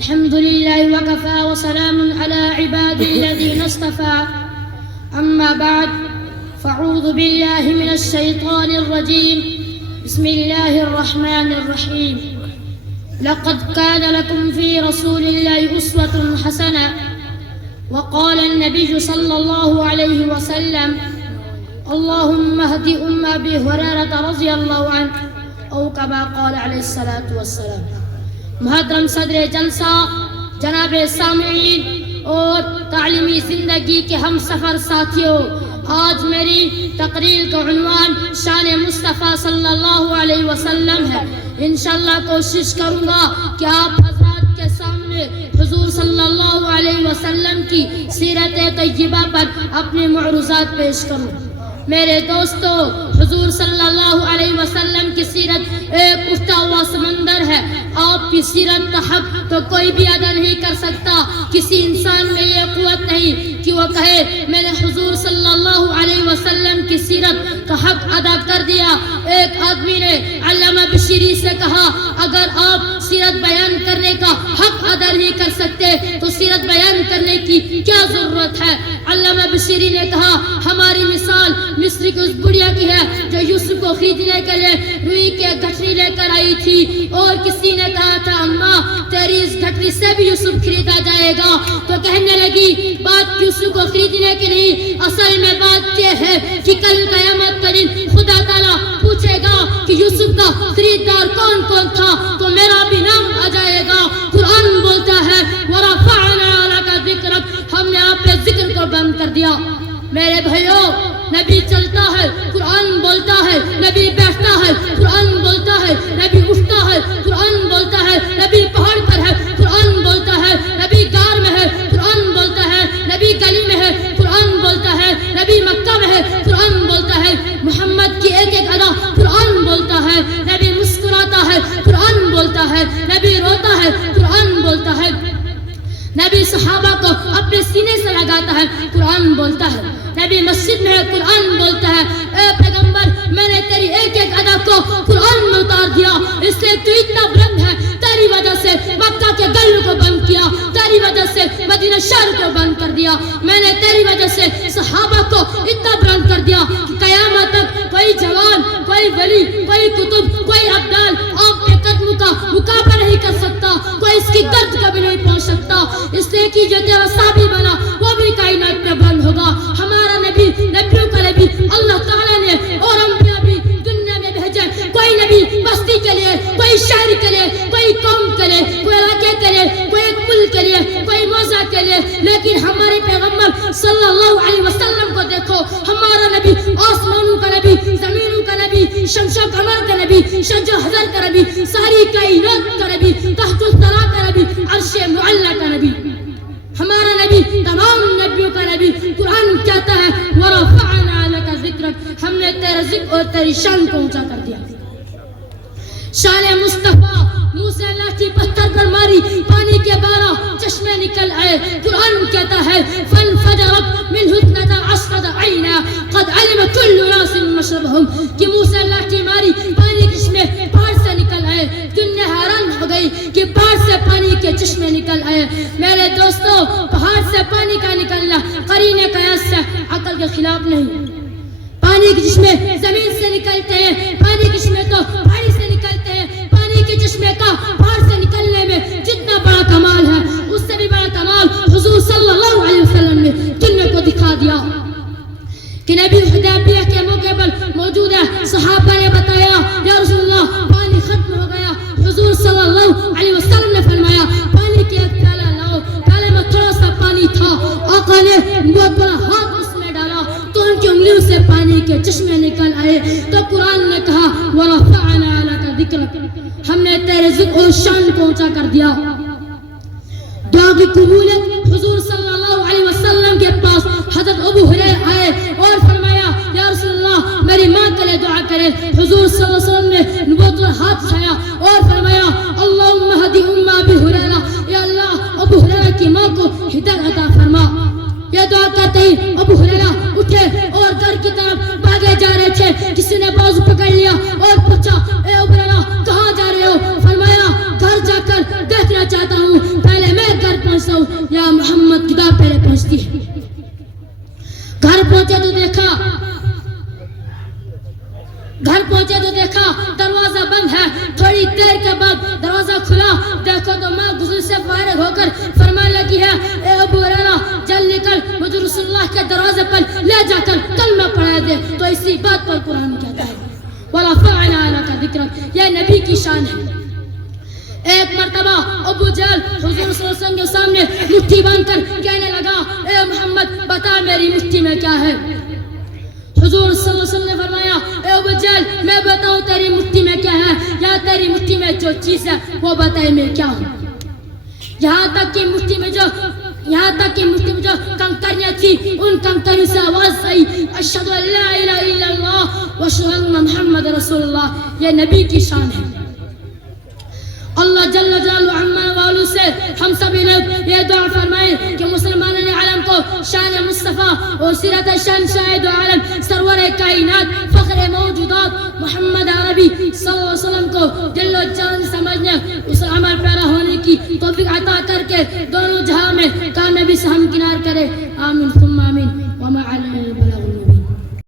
الحمد لله وكفى وسلام على عباده الذين اصطفى أما بعد فأعوذ بالله من الشيطان الرجيم بسم الله الرحمن الرحيم لقد كان لكم في رسول الله أسوة حسنة وقال النبي صلى الله عليه وسلم اللهم اهد أبي هريرة رضي الله عنه أو كما قال عليه الصلاة والسلام. محترم صدر جلسہ، جناب سامعین اور تعلیمی زندگی کے ہم سفر ساتھیوں، آج میری تقریر کا عنوان شان مصطفیٰ صلی اللہ علیہ وسلم ہے. انشاءاللہ کوشش کروں گا کہ آپ حضرات کے سامنے حضور صلی اللہ علیہ وسلم کی سیرت طیبہ پر اپنے معروضات پیش کروں. میرے دوستو، حضور صلی اللہ علیہ وسلم کی سیرت ایک اٹھتا ہوا سمندر ہے. آپ کی سیرت کا حق تو کوئی بھی ادا نہیں کر سکتا. کسی انسان میں یہ قوت نہیں کہ وہ کہے میں نے حضور صلی اللہ علیہ وسلم کی سیرت کا حق ادا کر دیا. ایک آدمی نے علامہ بشیری سے کہا اگر آپ سیرت بیان کرنے کا حق ادا نہیں کر سکتے تو سیرت بیان کرنے کی کیا ضرورت ہے؟ علامہ بشیری نے کہا ہماری مثال مصر کی اس بڑھیا کی ہے جو یوسف کو خریدنے کے لیے روئی کے گٹھری لے کر آئی تھی، اور کسی نے کہا تھا اماں تیری اس گٹھری سے بھی یوسف خریدا جائے گا. تو کہنے لگی بات یوسف کو خریدنے کی نہیں، اصل میں بات یہ ہے کہ کل قیامت کا دن خدا تعالیٰ پوچھے گا کہ یوسف کا خریدار کون کون تھا تو میرا بھی نام آ جائے گا. قرآن بولتا ہے وَرَفَعْنَا لَكَ ذِكْرَكَ، ہم نے آپ کے ذکر کو بند کر دیا. میرے بھائیوں، نبی چلتا ہے قرآن بولتا ہے، نبی بیٹھتا ہے قرآن بولتا ہے، نبی اٹھتا ہے قرآن بولتا ہے، نبی پہاڑ پر ہے قرآن بولتا ہے، نبی غار میں ہے قرآن بولتا ہے، نبی گلی میں ہے قرآن بولتا ہے، نبی مکہ میں ہے قرآن بولتا ہے. محمد کی ایک ایک ادا قرآن بولتا ہے. نبی مسکراتا ہے قرآن بولتا ہے، نبی روتا ہے قرآن بولتا ہے، نبی صحابہ کو اپنے سینے سے لگاتا ہے قرآن بولتا ہے، نبی مسجد میں ہے قرآن بولتا ہے. اے پیغمبر میں نے تیری ایک ایک ادا کو قرآن میں اتار دیا، اس لیے تو اتنا بلند ہے. تیری وجہ سے مکہ کے گلوں کو بند کیا، تیری وجہ سے مدینہ شہر کو بند کر دیا. میں نے تیری وجہ سے صحابہ کو اتنا بلند کر دیا کہ قیامت تک کوئی جوان، کوئی ولی، کوئی کتب، کوئی ابدال آپ کے قدموں کا مقابلہ نہیں کر سکتا، کوئی اس کی درد کبھی نہیں پہنچ سکتا. اس لیے کہ جو تیرا صحابی بنا وہ بھی کائنات میں بلند ہوگا. ہمارا نبی، نبیوں کا نبی اللہ تعالیٰ نے اور انبیاء بھی دنیا میں بھیجے. کوئی نبی بستی کے لیے، کوئی شہر کے لیے، کوئی قوم کے لیے، کوئی علاقے کے لیے، کوئی ایک ملک کے لیے، کوئی موضع کے لیے. لیکن ہمارے پیغمبر صلی اللہ علیہ وسلم کو دیکھو، ہمارا نبی آسمانوں کا نبی، زمینوں کا نبی، شمس و قمر کا نبی، شجر و حجر کا نبی، ساری کائنات کا نبی، تحت الثری کا نبی، عرش معلی کا نبی. ہمارا نبی تمام نبیوں کا نبی. قرآن کہتا ہے وَرَفَعْنَا لَكَ ذِكْرَكَ، ہم نے تیرا ذکر اور تیری شان کو اونچا کر دیا. شان مصطفیٰ، منہ سے لاٹھی پتھر پر ماری، پانی کے 12 چشمے نکل آئے. قرآن کہتا ہے فَانْفَجَرَتْ مِنْهُ اثْنَتَا عَشْرَةَ عَيْنًا قَدْ عَلِمَ كُلُّ أُنَاسٍ مَّشْرَبَهُمْ، کہ منہ سے لاٹھی ماری، پانی کے چشمے پہاڑ سے نکل آئے. دنیا حیران ہو گئی کہ پہاڑ سے پانی کے چشمے نکل آئے. میرے دوستو، پہاڑ سے پانی کا نکلنا قرین قیاس سے عقل کے خلاف نہیں. پانی کے چشمے زمین سے نکلتے ہیں، پانی کے چشمے تو پہاڑی سے نکلتے ہیں. پانی کے چشمے کا پہاڑ سے نکلنے میں جتنا بڑا کمال ہے اس سے بھی بڑا کمال حضور صلی اللہ علیہ وسلم نے دنیا کو دکھا دیا کہ نبی حدیبیہ کے موقع پر موجود ہے. صحابہ نے بتایا یا رسول اللہ پانی ختم ہو گیا. حضور صلی اللہ علیہ وسلم نے فرمایا پانی کے ایک پیالہ لاؤ. پیالے میں تھوڑا سا پانی تھا، آقا نے بہت بڑا ہاتھ اس میں ڈالا تو ان کی انگلیوں سے پانی کے چشمے نکل آئے. تو قرآن نے کہا وَرَفَعْنَا لَكَ ذِكْرَكَ، ہم نے تیرے ذکر اور شان کو اونچا کر دیا. دعا کی قبولیت، حضور صلی اللہ علیہ وسلم کے پاس حضرت ابو ہریرہ آئے اور فرمایا یا رسول اللہ میری ماں کے لیے دعا کرے. حضور صلی اللہ علیہ وسلم نے نبوت پر ہاتھ اٹھایا اور فرمایا اللہم اہدی ابی ہریرہ، یا اللہ ابو ہریرہ کی ماں کو ہدایت عطا فرما. یہ دعا کرتے ہی ابو ہریرہ اٹھے اور گھر کی طرف بھاگے جا رہے تھے. کسی نے بازو پکڑ لیا اور پوچھا اے ابو ہریرہ کہاں جا رہے ہو؟ فرمایا گھر جا کر دیکھنا چاہتا ہوں. فرمانے لگی ہے اے ابو ہریرہ جل نکل مجھے رسول اللہ کے دروازے پر لے جا کر کلمہ پڑھا دے. تو اسی بات پر قرآن کہتا ہے وَرَفَعْنَا لَكَ ذِكْرَكَ. یہ نبی کی شان ہے. ایک مرتبہ ابو جہل حضور صلی اللہ علیہ وسلم کے سامنے مٹھی باندھ کر کہنے لگا اے محمد بتا میری مٹھی میں کیا ہے. حضور صلی اللہ علیہ وسلم نے فرمایا اے ابو جہل میں بتاؤں تیری مٹھی میں کیا ہے یا تیری مٹھی میں جو چیز ہے وہ بتائے میں کیا ہوں. یہاں تک کہ مٹھی میں جو کنکریاں تھی ان کنکریوں سے آواز آئی اشہد ان لا الہ الا اللہ واشہد ان محمد رسول اللہ. یہ نبی کی شان ہے. اللہ جل جلالہ عما والو سے ہم سب لوگ یہ دعا فرمائیں کہ مسلمانوں نے عالم کو شان مصطفیٰ اور سیرت شان شاہد عالم سرور کائنات فخر موجودات محمد عربی صلی اللہ علیہ وسلم کو دل و جان سمجھنے اس عمل پیرا ہونے کی توفیق عطا کر کے دونوں جہاں میں کامیابی سے ہمکنار کرے. آمین ثم